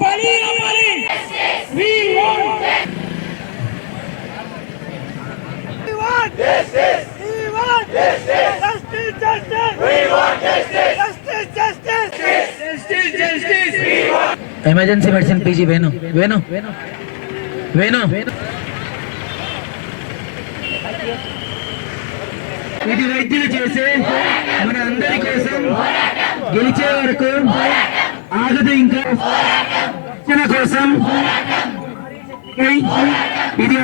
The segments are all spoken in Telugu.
ఆపాలి ఆపాలి We want We want justice. We want justice. Justice, justice. We want justice. Justice, justice. Justice, justice. We want emergency medicine PG Venu Venu Venu ఇది వైద్యులు చేసే మన అందరి కోసం గెలిచే వరకు ఆగదు ఇంకా? రక్షణ కోసం? ఇది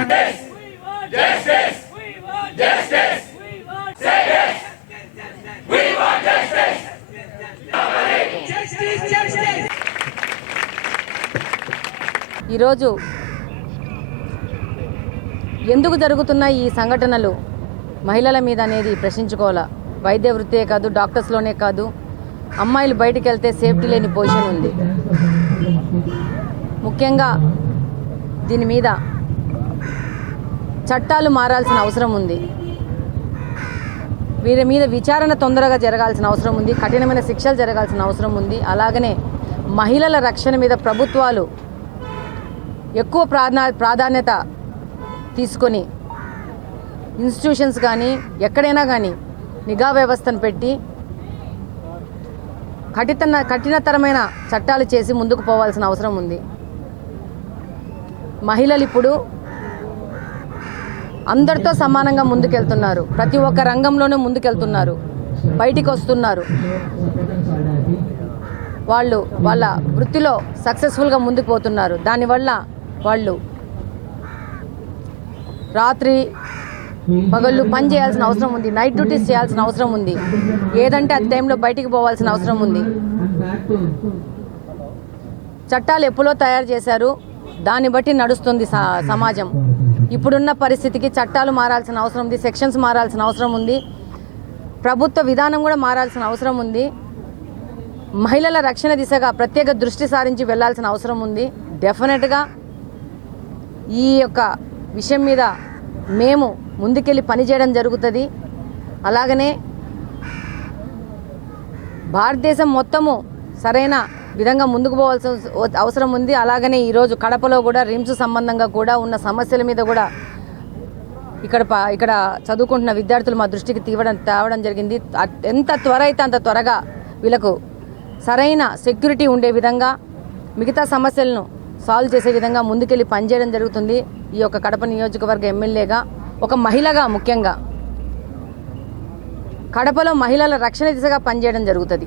ఈరోజు ఎందుకు జరుగుతున్న ఈ సంఘటనలు? మహిళల మీద అనేది ప్రశ్నించుకోవాలా? వైద్య వృత్తే కాదు డాక్టర్స్లోనే కాదు అమ్మాయిలు బయటికి వెళ్తే సేఫ్టీ లేని పొజిషన్ ఉంది. ముఖ్యంగా దీని మీద చట్టాలు మారాల్సిన అవసరం ఉంది. వీరి మీద విచారణ తొందరగా జరగాల్సిన అవసరం ఉంది. కఠినమైన శిక్షలు జరగాల్సిన అవసరం ఉంది. అలాగనే మహిళల రక్షణ మీద ప్రభుత్వాలు ఎక్కువ ప్రాధా ప్రాధాన్యత తీసుకొని ఇన్స్టిట్యూషన్స్ కానీ ఎక్కడైనా కానీ నిఘా వ్యవస్థను పెట్టి కఠిన కఠినతరమైన చట్టాలు చేసి ముందుకు పోవాల్సిన అవసరం ఉంది. మహిళలు ఇప్పుడు అందరితో సమానంగా ముందుకెళ్తున్నారు. ప్రతి ఒక్క రంగంలోనూ ముందుకెళ్తున్నారు. బయటికి వస్తున్నారు. వాళ్ళు వాళ్ళ వృత్తిలో సక్సెస్ఫుల్గా ముందుకు పోతున్నారు. దానివల్ల వాళ్ళు రాత్రి పగళ్ళు పని చేయాల్సిన అవసరం ఉంది. నైట్ డ్యూటీస్ చేయాల్సిన అవసరం ఉంది. ఏదంటే ఆ టైంలో బయటికి పోవాల్సిన అవసరం ఉంది. చట్టాలు ఎప్పుడో తయారు చేశారు. దాన్ని బట్టి నడుస్తుంది స- సమాజం. ఇప్పుడున్న పరిస్థితికి చట్టాలు మారాల్సిన అవసరం ఉంది. సెక్షన్స్ మారాల్సిన అవసరం ఉంది. ప్రభుత్వ విధానం కూడా మారాల్సిన అవసరం ఉంది. మహిళల రక్షణ దిశగా ప్రత్యేక దృష్టి సారించి వెళ్ళాల్సిన అవసరం ఉంది. డెఫినెట్గా ఈ యొక్క విషయం మీద మేము ముందుకెళ్ళి పనిచేయడం జరుగుతుంది. అలాగనే భారతదేశం మొత్తము సరైన విధంగా ముందుకు పోవాల్సిన అవసరం ఉంది. అలాగనే ఈరోజు కడపలో కూడా రిమ్స్ సంబంధంగా కూడా ఉన్న సమస్యల మీద కూడా ఇక్కడ ప- ఇక్కడ చదువుకుంటున్న విద్యార్థులు మా దృష్టికి తీవడం తేవడం జరిగింది. ఎంత త్వర అయితే అంత త్వరగా వీళ్ళకు సరైన సెక్యూరిటీ ఉండే విధంగా మిగతా సమస్యలను సాల్వ్ చేసే విధంగా ముందుకెళ్ళి పనిచేయడం జరుగుతుంది. ఈ యొక్క కడప నియోజకవర్గ ఎమ్మెల్యేగా ఒక మహిళగా ముఖ్యంగా. కడపలో మహిళల రక్షణ దిశగా పనిచేయడం జరుగుతుంది.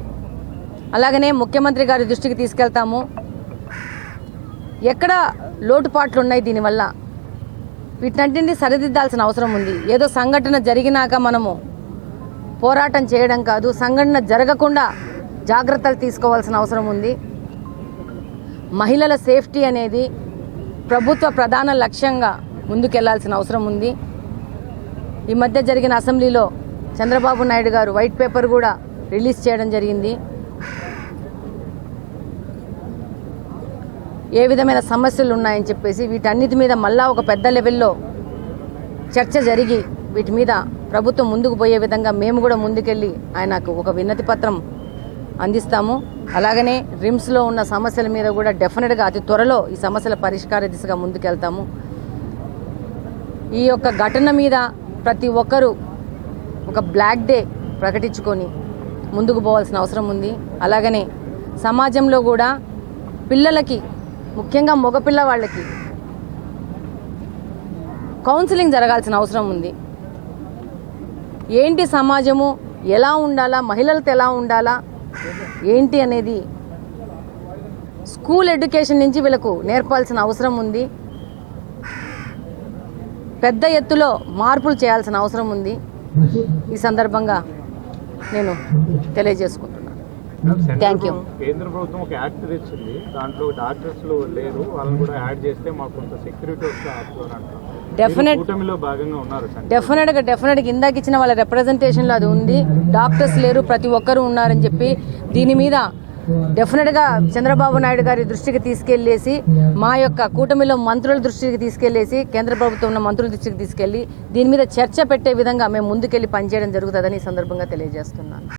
అలాగనే ముఖ్యమంత్రి గారి దృష్టికి తీసుకెళ్తాము. ఎక్కడ లోటుపాట్లు ఉన్నాయి దీనివల్ల? వీటన్నింటినీ సరిదిద్దాల్సిన అవసరం ఉంది. ఏదో సంఘటన జరిగినాక మనము పోరాటం చేయడం కాదు సంఘటన జరగకుండా జాగ్రత్తలు తీసుకోవాల్సిన అవసరం ఉంది. మహిళల సేఫ్టీ అనేది ప్రభుత్వ ప్రధాన లక్ష్యంగా ముందుకెళ్ళాల్సిన అవసరం ఉంది. ఈ మధ్య జరిగిన అసెంబ్లీలో చంద్రబాబు నాయుడు గారు వైట్ పేపర్ కూడా రిలీజ్ చేయడం జరిగింది. ఏ విధమైన సమస్యలు ఉన్నాయని చెప్పేసి వీటన్నిటి మీద మళ్ళా ఒక పెద్ద లెవెల్లో చర్చ జరిగి వీటి మీద ప్రభుత్వం ముందుకు పోయే విధంగా మేము కూడా ముందుకెళ్ళి ఆయనకు ఒక విన్నతి పత్రం అందిస్తాము. అలాగనే రిమ్స్లో ఉన్న సమస్యల మీద కూడా డెఫినెట్గా అతి త్వరలో ఈ సమస్యల పరిష్కార దిశగా ముందుకెళ్తాము. ఈ యొక్క ఘటన మీద ప్రతి ఒక్కరూ ఒక బ్లాక్ డే ప్రకటించుకొని ముందుకు పోవాల్సిన అవసరం ఉంది. అలాగనే సమాజంలో కూడా పిల్లలకి ముఖ్యంగా మగపిల్ల వాళ్ళకి కౌన్సిలింగ్ జరగాల్సిన అవసరం ఉంది. ఏంటి సమాజము? ఎలా ఉండాలా? మహిళలతో ఎలా ఉండాలా? ఏంటి అనేది స్కూల్ ఎడ్యుకేషన్ నుంచి వీళ్ళకు నేర్పాల్సిన అవసరం ఉంది. పెద్ద ఎత్తులో మార్పులు చేయాల్సిన అవసరం ఉంది. ఈ సందర్భంగా నేను తెలియజేసుకుంటాను Thank you. కేంద్ర ప్రభుత్వం ఒక యాక్ట్ తెచ్చింది. దాంట్లో డాక్టర్స్ లేరు. వాళ్ళని కూడా యాడ్ చేస్తే మాకు కొంత సెక్యూరిటీ వస్తే ఆపుతారు అంటారు. Definite- కూటమిలో భాగంగా ఉన్నారు సార్ డెఫినెట్గా డెఫినెట్గా ఇందాక ఇచ్చిన వాళ్ళ రిప్రజెంటేషన్లో అది ఉంది. డాక్టర్స్ లేరు ప్రతి ఒక్కరూ ఉన్నారని చెప్పి దీని మీద డెఫినెట్గా చంద్రబాబు నాయుడు గారి దృష్టికి తీసుకెళ్ళేసి మా యొక్క కూటమిలో మంత్రుల దృష్టికి తీసుకెళ్ళేసి కేంద్ర ప్రభుత్వం ఉన్న మంత్రుల దృష్టికి తీసుకెళ్ళి దీని మీద చర్చ పెట్టే విధంగా మేము ముందుకెళ్ళి పనిచేయడం జరుగుతుందని ఈ సందర్భంగా తెలియజేస్తున్నాను.